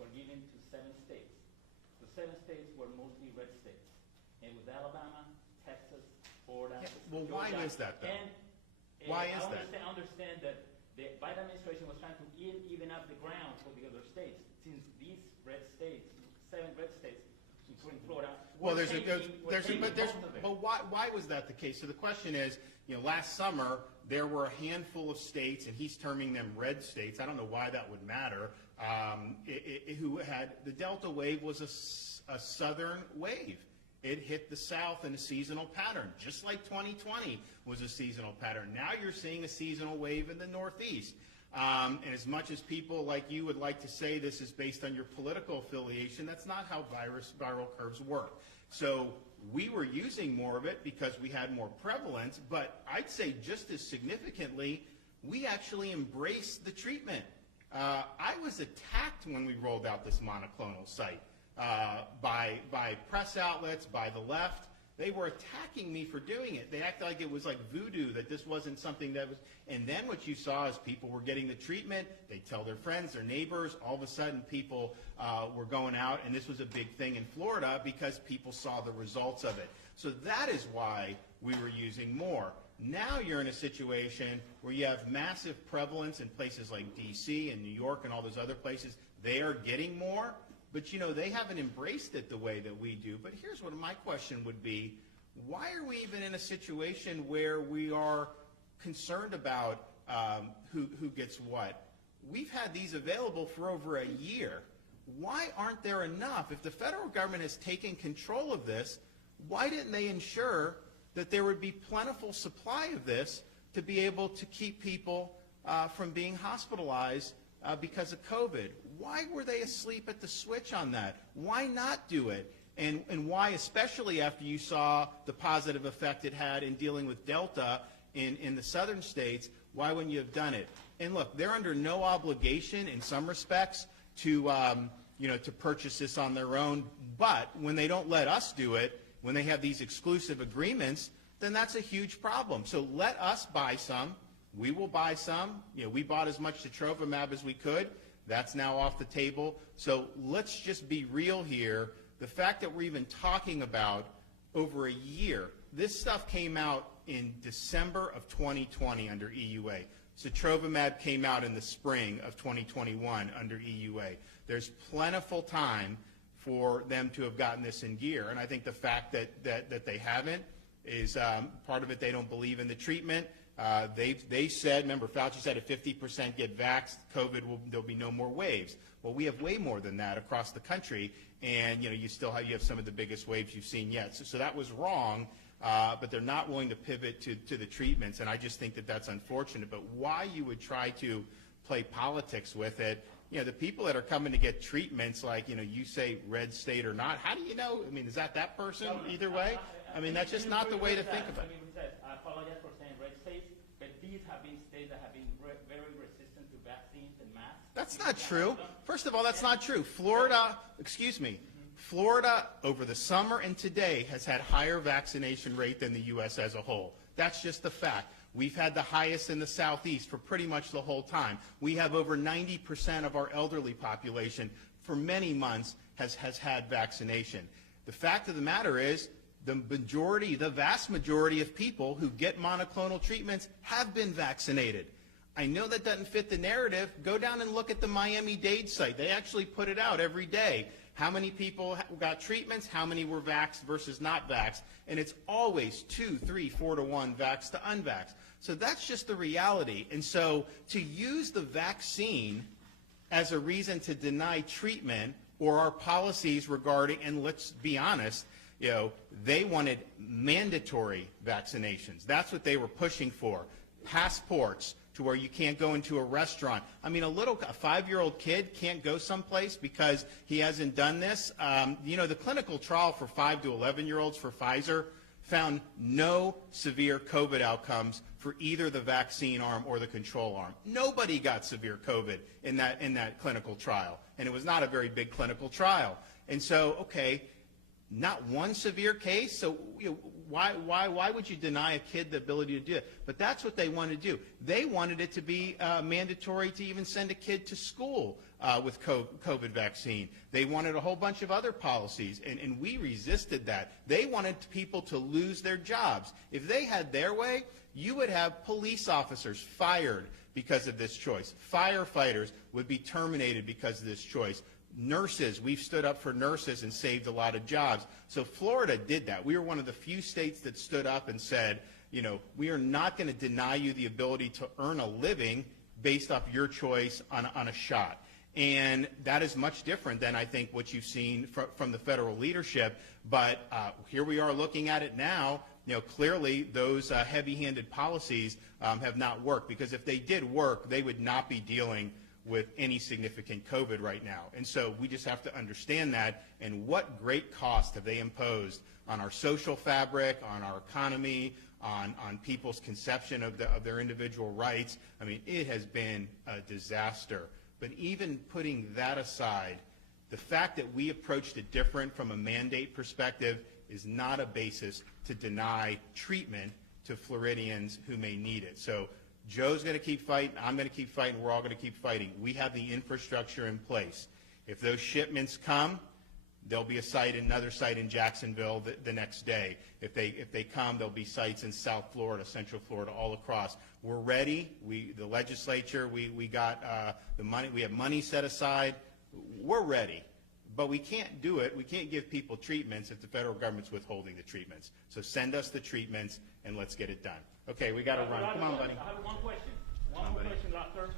were given to 7 states. The 7 states were mostly red states. It was Alabama, Texas, Florida. Yeah, well, why Georgia. is that, though? And, Why is I that? understand that the Biden administration was trying to even up the ground for the other states, since these red states, 7 red states, including Florida. Well, But why was that the case? So the question is, last summer there were a handful of states, and he's terming them red states. I don't know why that would matter. Who had the Delta wave was a southern wave. It hit the South in a seasonal pattern, just like 2020 was a seasonal pattern. Now you're seeing a seasonal wave in the Northeast. And as much as people like you would like to say this is based on your political affiliation, that's not how viral curves work. So we were using more of it because we had more prevalence, but I'd say just as significantly, we actually embraced the treatment. I was attacked when we rolled out this monoclonal site by press outlets, by the left. They were attacking me for doing it. They acted like it was like voodoo, that this wasn't something that was, and then what you saw is people were getting the treatment, they tell their friends, their neighbors, all of a sudden people were going out, and this was a big thing in Florida because people saw the results of it. So that is why we were using more. Now you're in a situation where you have massive prevalence in places like DC and New York and all those other places. They are getting more. But, they haven't embraced it the way that we do. But here's what my question would be. Why are we even in a situation where we are concerned about who gets what? We've had these available for over a year. Why aren't there enough? If the federal government has taken control of this, why didn't they ensure that there would be plentiful supply of this to be able to keep people from being hospitalized because of COVID? Why were they asleep at the switch on that? Why not do it? And why, especially after you saw the positive effect it had in dealing with Delta in the southern states, why wouldn't you have done it? And look, they're under no obligation in some respects to purchase this on their own. But when they don't let us do it, when they have these exclusive agreements, then that's a huge problem. So let us buy some. We will buy some. We bought as much Sotrovimab as we could. That's now off the table. So let's just be real here. The fact that we're even talking about over a year, this stuff came out in December of 2020 under EUA. Sotrovimab came out in the spring of 2021 under EUA. There's plentiful time for them to have gotten this in gear. And I think the fact that they haven't is part of it. They don't believe in the treatment. They said, remember, Fauci said if 50% get vaxxed, there'll be no more waves. Well, we have way more than that across the country, and you have some of the biggest waves you've seen yet. So that was wrong, but they're not willing to pivot to the treatments, and I just think that that's unfortunate. But why you would try to play politics with it? The people that are coming to get treatments, like you say red state or not, how do you know? I mean, is that person either way? I mean, that's just not the way to think about it. I apologize for saying red states, but these have been states that have been very resistant to vaccines and masks. That's not true. First of all, that's not true. Florida over the summer and today has had higher vaccination rate than the U.S. as a whole. That's just the fact. We've had the highest in the Southeast for pretty much the whole time. We have over 90% of our elderly population for many months has had vaccination. The fact of the matter is, the vast majority of people who get monoclonal treatments have been vaccinated. I know that doesn't fit the narrative. Go down and look at the Miami-Dade site. They actually put it out every day. How many people got treatments, how many were vaxxed versus not vaxxed, and it's always 2, 3, 4 to 1 vaxxed to unvaxxed. So that's just the reality. And so to use the vaccine as a reason to deny treatment or our policies regarding, and let's be honest, they wanted mandatory vaccinations. That's what they were pushing for. Passports to where you can't go into a restaurant. I mean, a 5-year-old kid can't go someplace because he hasn't done this. The clinical trial for 5 to 11-year-olds for Pfizer found no severe COVID outcomes for either the vaccine arm or the control arm. Nobody got severe COVID in that clinical trial, and it was not a very big clinical trial. And so, okay, not one severe case. So Why would you deny a kid the ability to do it? But that's what they wanted to do. They wanted it to be mandatory to even send a kid to school with COVID vaccine. They wanted a whole bunch of other policies, and we resisted that. They wanted people to lose their jobs. If they had their way, you would have police officers fired because of this choice. Firefighters would be terminated because of this choice. Nurses, we've stood up for nurses and saved a lot of jobs. So Florida did that. We were one of the few states that stood up and said, you know, we are not going to deny you the ability to earn a living based off your choice on a shot. And that is much different than, I think, what you've seen from the federal leadership. But here we are looking at it now. You know, clearly those heavy-handed policies have not worked, because if they did work, they would not be dealing with any significant COVID right now. And so we just have to understand that, and what great cost have they imposed on our social fabric, on our economy, on people's conception of their individual rights. I mean, it has been a disaster. But even putting that aside, the fact that we approached it different from a mandate perspective is not a basis to deny treatment to Floridians who may need it. So Joe's going to keep fighting, I'm going to keep fighting, we're all going to keep fighting. We have the infrastructure in place. If those shipments come, there'll be another site in Jacksonville the next day. If they come, there'll be sites in South Florida, Central Florida, all across. We're ready. The legislature, we got the money. We have money set aside. We're ready. But we can't do it. We can't give people treatments if the federal government's withholding the treatments. So send us the treatments and let's get it done. Okay, we got to run. Come on, buddy. I have one question. One more question, Doctor.